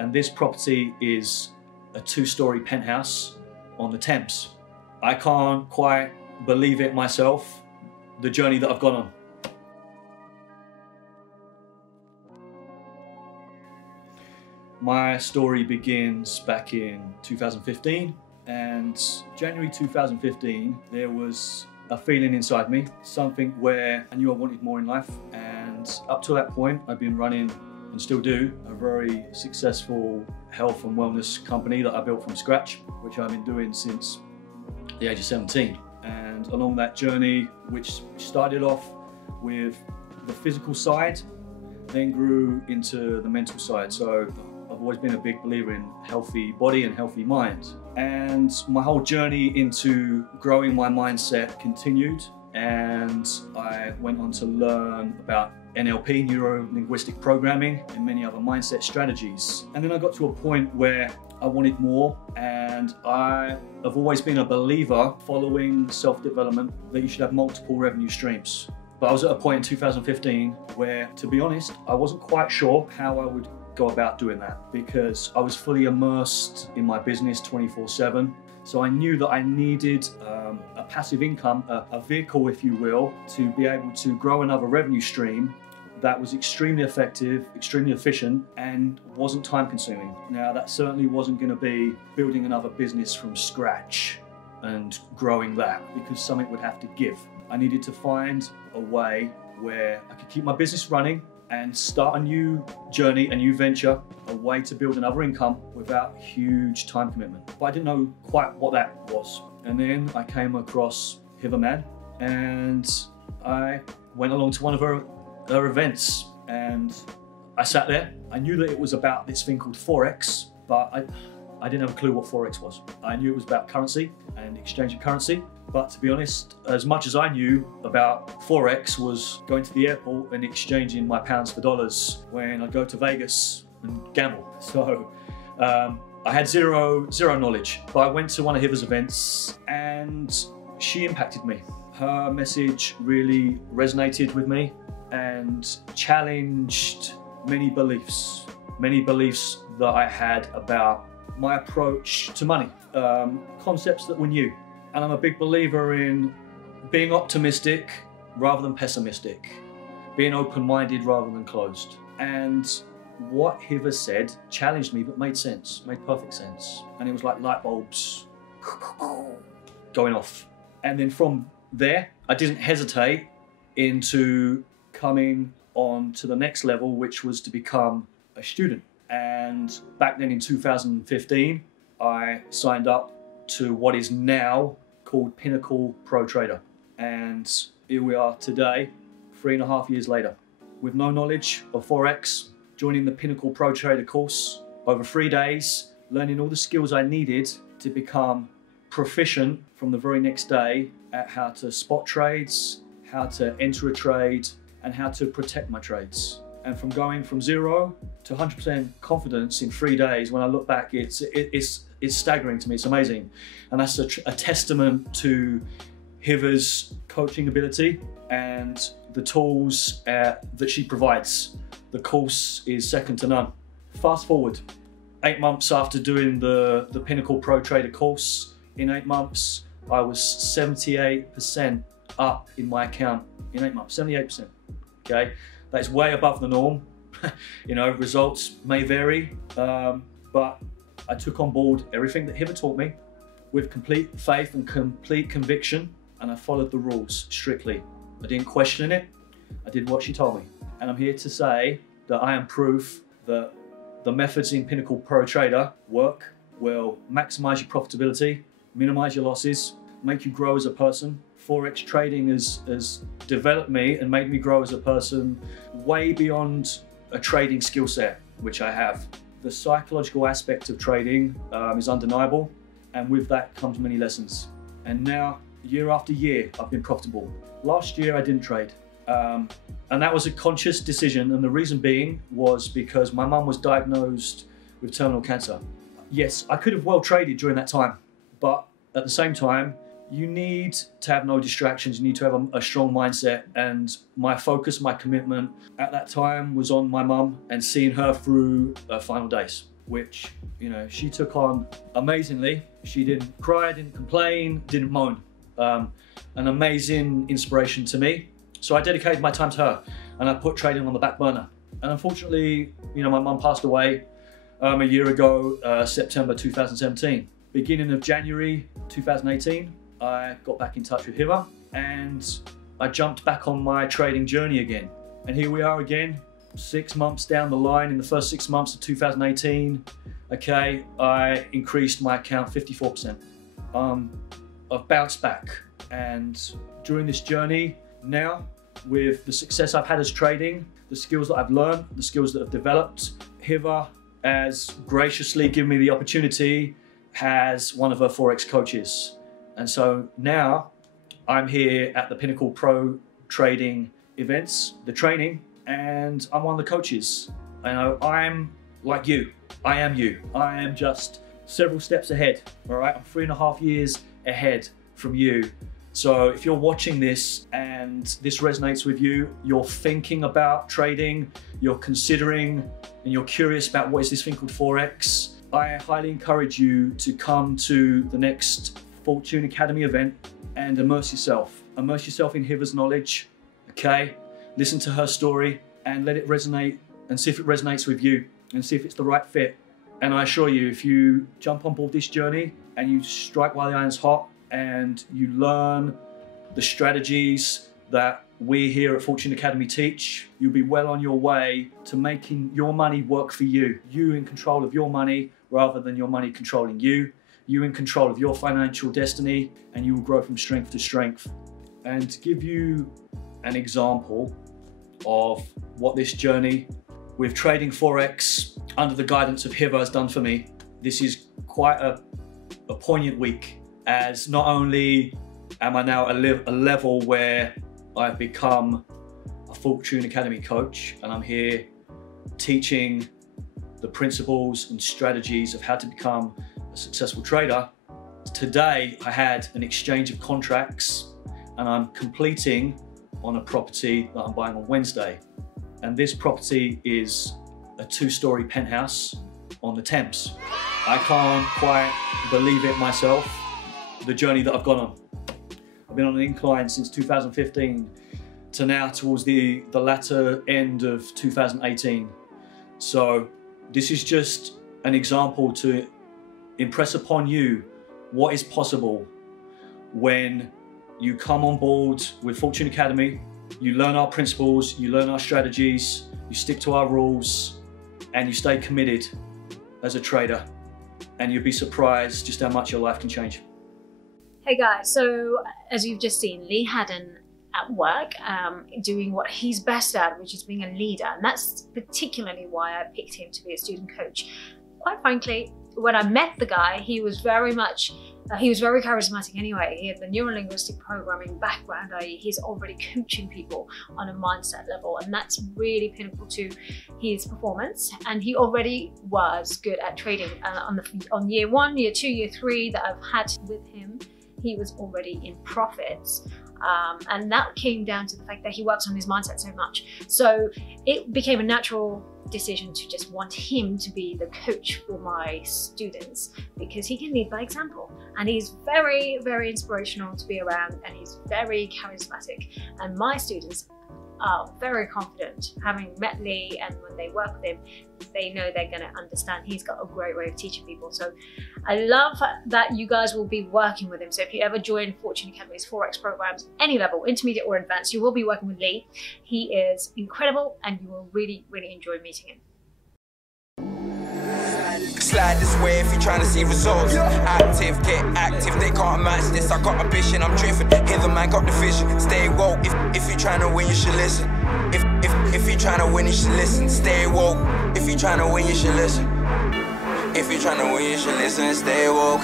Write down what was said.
And this property is a 2-story penthouse on the Thames. I can't quite believe it myself, the journey that I've gone on. My story begins back in 2015, and January 2015, there was a feeling inside me, something where I knew I wanted more in life. And up to that point, I've been running, and still do, a very successful health and wellness company that I built from scratch, which I've been doing since the age of 17. And along that journey, which started off with the physical side, then grew into the mental side. So I've always been a big believer in healthy body and healthy mind. And my whole journey into growing my mindset continued, and I went on to learn about NLP, neuro-linguistic programming, and many other mindset strategies. And then I got to a point where I wanted more, and I have always been a believer, following self-development, that you should have multiple revenue streams. But I was at a point in 2015 where, to be honest, I wasn't quite sure how I would go about doing that, because I was fully immersed in my business 24/7. So I knew that I needed a passive income, a vehicle, if you will, to be able to grow another revenue stream that was extremely effective, extremely efficient, and wasn't time consuming. Now, that certainly wasn't going to be building another business from scratch and growing that, because something would have to give. I needed to find a way where I could keep my business running and start a new journey, a new venture, a way to build another income without huge time commitment. But I didn't know quite what that was. And then I came across Hither, Mann, and I went along to one of her events, and I sat there. I knew that it was about this thing called Forex, but I didn't have a clue what Forex was. I knew it was about currency and exchange of currency. But to be honest, as much as I knew about Forex was going to the airport and exchanging my pounds for dollars when I go to Vegas and gamble. So I had zero knowledge. But I went to one of Hither's events, and she impacted me. Her message really resonated with me and challenged many beliefs that I had about my approach to money, concepts that were new. And I'm a big believer in being optimistic rather than pessimistic, being open-minded rather than closed. And what Hither said challenged me, but made sense, made perfect sense. And it was like light bulbs going off. And then from there, I didn't hesitate into coming on to the next level, which was to become a student. And back then in 2015, I signed up to what is now called Pinnacle Pro Trader. And here we are today, 3.5 years later, with no knowledge of Forex, joining the Pinnacle Pro Trader course over 3 days, learning all the skills I needed to become proficient from the very next day at how to spot trades, how to enter a trade, and how to protect my trades. And from going from 0 to 100% confidence in 3 days, when I look back, it's staggering to me, it's amazing. And that's a testament to Hither's coaching ability and the tools that she provides. The course is second to none. Fast forward, 8 months after doing the Pinnacle Pro Trader course, in 8 months, I was 78% up in my account. In 8 months, 78%, okay? That's way above the norm. You know, results may vary, but I took on board everything that Hither taught me with complete faith and complete conviction, and I followed the rules strictly. I didn't question it, I did what she told me. And I'm here to say that I am proof that the methods in Pinnacle Pro Trader work, will maximize your profitability, minimize your losses, make you grow as a person. Forex trading has developed me and made me grow as a person way beyond a trading skill set, which I have. The psychological aspect of trading is undeniable, and with that comes many lessons. And now, year after year, I've been profitable. Last year, I didn't trade. And that was a conscious decision, and the reason being was because my mum was diagnosed with terminal cancer. Yes, I could have well traded during that time, but at the same time, you need to have no distractions, you need to have a strong mindset, and my focus, my commitment at that time was on my mum and seeing her through her final days. which, you know, she took on amazingly. She didn't cry, didn't complain, didn't moan. An amazing inspiration to me. So I dedicated my time to her and I put trading on the back burner. And unfortunately, you know, my mum passed away a year ago, September 2017. Beginning of January 2018, I got back in touch with Hither and I jumped back on my trading journey again. And here we are again, 6 months down the line. In the first 6 months of 2018, okay, I increased my account 54%. I've bounced back, and during this journey now, with the success I've had as trading, the skills that I've learned, the skills that I've developed, Hither has graciously given me the opportunity as one of her Forex coaches. And so now I'm here at the Pinnacle Pro Trading events, the training, and I'm one of the coaches. I know I'm like you. I am you. I am just several steps ahead, all right? I'm 3.5 years ahead from you. So if you're watching this and this resonates with you, you're thinking about trading, you're considering, and you're curious about what is this thing called Forex, I highly encourage you to come to the next Fortune Academy event and immerse yourself. Immerse yourself in Hither's knowledge, okay? Listen to her story and let it resonate, and see if it resonates with you and see if it's the right fit. And I assure you, if you jump on board this journey and you strike while the iron's hot and you learn the strategies that we here at Fortune Academy teach, you'll be well on your way to making your money work for you. You in control of your money rather than your money controlling you. You in control of your financial destiny, and you will grow from strength to strength. And to give you an example of what this journey with trading Forex under the guidance of Hither has done for me, this is quite a poignant week, as not only am I now at a level where I've become a Fortune Academy coach and I'm here teaching the principles and strategies of how to become a successful trader. Today I had an exchange of contracts and I'm completing on a property that I'm buying on Wednesday. And this property is a 2-story penthouse on the Thames. I can't quite believe it myself, the journey that I've gone on. I've been on an incline since 2015 to now towards the latter end of 2018. So this is just an example to impress upon you what is possible when you come on board with Fortune Academy, you learn our principles, you learn our strategies, you stick to our rules, and you stay committed as a trader. And you'll be surprised just how much your life can change. Hey guys, so as you've just seen, Lee Hadden at work doing what he's best at, which is being a leader. And that's particularly why I picked him to be a student coach. Quite frankly, when I met the guy, he was very charismatic anyway. He had the neuro-linguistic programming background, i.e. he's already coaching people on a mindset level, and that's really pinnacle to his performance. And he already was good at trading. On year 1, year 2, year 3 that I've had with him, he was already in profits. And that came down to the fact that he works on his mindset so much. So it became a natural decision to just want him to be the coach for my students, because he can lead by example, and he's very, very inspirational to be around, and he's very charismatic, and my students are very confident having met Lee, and when they work with him, they know they're going to understand. He's got a great way of teaching people. So I love that you guys will be working with him. So if you ever join Fortune Academy's Forex programs, any level, intermediate or advanced, you will be working with Lee. He is incredible and you will really, really enjoy meeting him. Slide this way if you're trying to see results. Active, get active, they can't match this. I got ambition, I'm driven. Hither man got the vision. Stay woke, if you're trying to win, you should listen. If you're trying to win, you should listen. Stay woke, if you're trying to win, you should listen. If you're trying to win, you should listen. Stay woke.